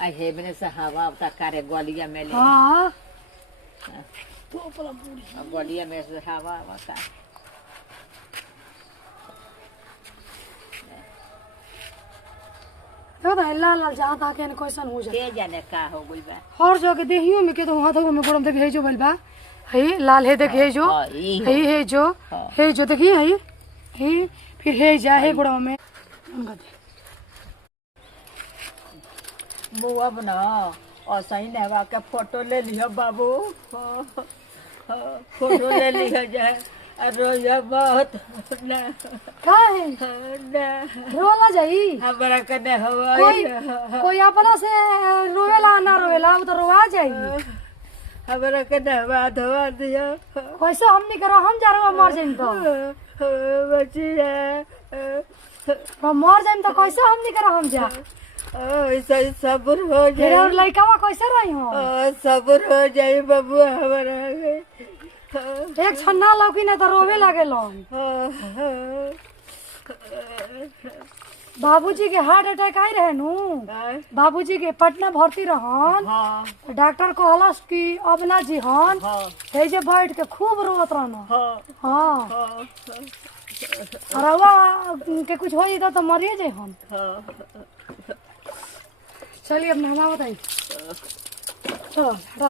हे मैंने से हवा उता करे गलिया में ले हाँ तो गलिया में से हवा उता देखो तो लाल लाल जहाँ तहाँ के क्वेश्चन हो जाए के जाने का हो गइल बा हर जगह देहियो में के तो हाथों में गोड़म देखे जो बलबा है लाल है देखे जो हाँ, ई हो। है जो हाँ। है जो देखिए है फिर है जा है गोड़म में उनका दे बुआ बना और सही नहवा के फोटो ले लियो बाबू फोटो ले लियो जाए रोया बहुत ना का है ना रोला जाई हमारा कने हवा कोई अपना से रोवेला ना रोवेला वो तो रोवा जाई हमारा कने हवा धवा दियो कैसे हम नहीं करो हम जा रहे मर जाइम तो बचिया मर जाइम तो कैसे हम नहीं करो हम जा ऐसा सब्र हो फिर जाए और लड़का कैसे रही हो सब्र हो जाए बाबू हमारा एक छन्ना लौकी ना तो रोवे लगे लोग बाबूजी के हार्ट अटैक आई रहे नु बाबूजी के पटना भर्ती रहन तो डॉक्टर कहलस कि अब ना जी हन हे जे बैठ के खूब रोत रहना हाँ रवा के कुछ हो जाता तो मरिए जाए हम चलिए अब हमारा बताइए चलो